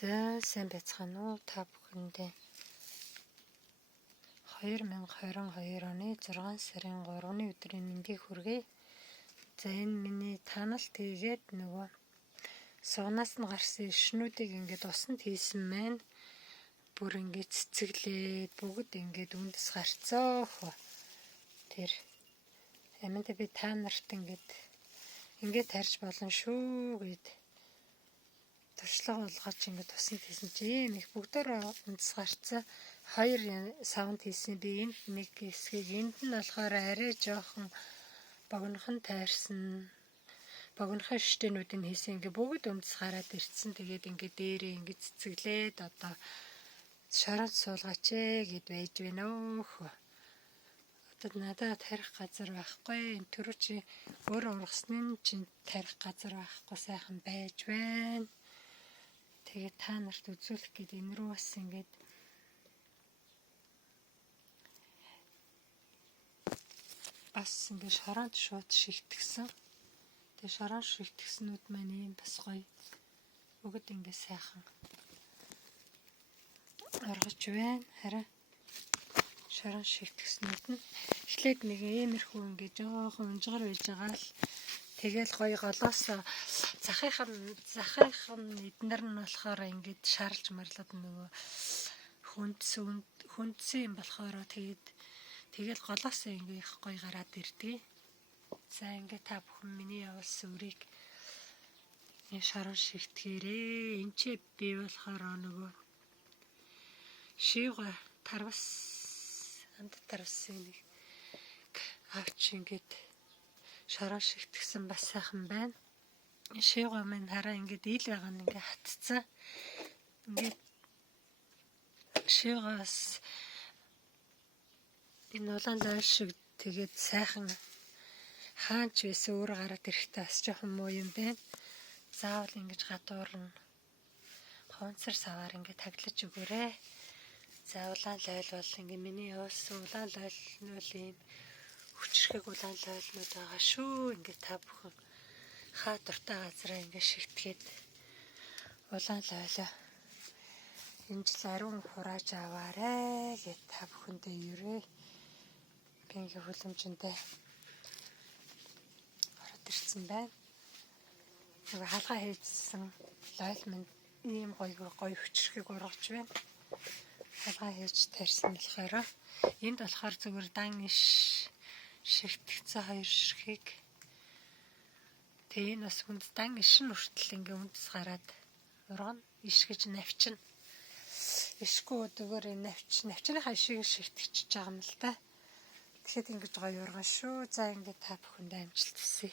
За сайн байцгаана уу та бүхэндээ 2022 оны 6 сарын 3-ны өдрийн мэндийг хүргэе. За энэ миний танал тэгээд нөгөө сугнаас нь гарсан ишнүүдийг ингээд усанд хийсэн маань бүр ингээд цэцэглээд бүгд ингээд үндэс гарцоох. Тэр аминд би та нарт ингээд тарьж болно шүү гэд туршлага олгож ингээд усанд хийсэн чи ийм их бүгдээр үндэс гарцаа. 2 савнд хийсэн би энд нэг хэсгийг энд нь болохоор арай жоохон богинохон тайрсан богинохон штэнүүдийг хийсэн ингээд бүгд үндэс гараад ирсэн. Тэгээд ингээд дээрээ ингээд цэцэглээд одоо шоронд суулгаач гэд байж байна өөх. Одоо надад тарих газар байхгүй. Энэ түрүү чи өөрөө ургасны чинь тарих газар байхгүй сайхан байж байна. Тэгээд та нарт үзүүлэх гээд энэ рүү бас ингээд шоронд шууд шигтгсэн. Тэгээд шоронд шигтгснүүд маань ийм бас гоё бүгд ингээд сайхан оргож байна. Харин шоронд шигтгснүүд нь эхлээд нэг иймэрхүү ингээд жоохон унжгаар байж байгаа л тэгэл гоё голоос захынхан эднэр нь болохоор ингээд шарлж марлаад нөгөө хүндсэн юм болохоор тэгэл голоос ингээд их гоё гараад ирдэг. За ингээд та бүхэн миний явуулсан үрийг шорон шигтгээрээ. Энд чи би болохоор нөгөө шийга тарвас нэг авч ингээд шорон шигтгсэн бас сайхан байна. Шийга минь хараа ингээд ил байгаа нь ингээд хатцсан. Ингээд шийгаас энэ улаан лой шиг тэгээд сайхан хаанч байсан өөр гараад ирэхдээ бас жоохон муу юм байна. Заавал ингэж гадуур нь хонцор саваар ингэ таглаж өгөөрэй. За улаан лойл бол ингэ миний явуулсан улаан лойл нь ийм хүчрхэг улаан лойлнууд байгаа шүү. Ингэ та бүхэн хаа дуртай газараа ингэ шигтгээд улаан лойлоо энэ жил ариун хурааж аваарэ гэд та бүхэндээ ерөө би ингэ хүлэмжиндээ ороод ирсэн байна. Нэг хаалгаа хийжсэн лойл минь ийм гоё хүчрхэг ургаж байна. Хаалгаа хийж тарьсан болохоор энд болохоор зүгээр дан иш шигтгэцэн 2 ширхэг. Тэгээ энэ бас хүнд дан иш нь хүртэл ингээ үндэс гараад ургана. Иш гэж навчна. Ишгүй зүгээр навчныхаа ишийг шигтгэж байгаа юм л да. Тэгэхэд ингэж гоё урган шүү. За ингээ та бүхэнд амжилт хүсье.